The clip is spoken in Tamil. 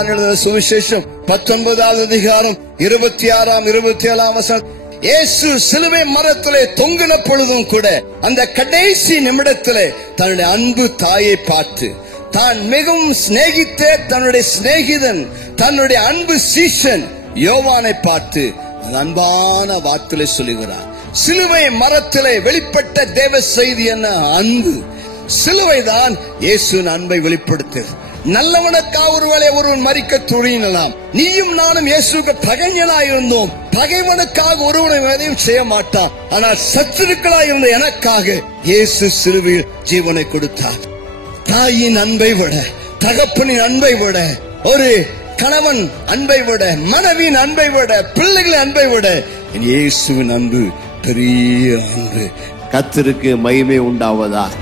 யோவான் எழுதின சுவிசேஷம் 19வது அதிகாரம் 26, 27 வசனம். இயேசு சிலுவை மரத்திலே தொங்கின பொழுதும் கூட அந்த கடைசி நிமிடத்திலே தன்னுடைய அன்பு தாயை பார்த்து, தான் மிகவும் சிநேகித்த தன்னுடைய சிநேகிதன், தன்னுடைய அன்பு சீஷன் யோவானை பார்த்து அன்பான வார்த்தையை சொல்லுகிறார். சிலுவை மரத்திலே வெளிப்பட்ட தேவ செய்தி என்ன? அன்பு. சிலுவைதான் இயேசுவின் அன்பை வெளிப்படுத்துகிறது. நல்லவனுக்காக ஒருவேளை ஒருவன் மரிக்க துணியலாம். நீயும் நானும் இயேசுக்கு பகைஞனாயிருந்தோம். பகைவனுக்காக ஒருவனை எதையும் செய்ய மாட்டான். ஆனால் சத்துருக்களாயிருந்த எனக்காக இயேசு சிலுவையில் ஜீவனை கொடுத்தார். தாயின் அன்பை விட, தகப்பனின் அன்பை விட, ஒரு கணவன் அன்பை விட, மனைவியின் அன்பை விட, பிள்ளைகளின் அன்பை விட இயேசுவின் அன்பு பெரிய அன்பு. கர்த்தருக்கு மகிமை உண்டாவதாக.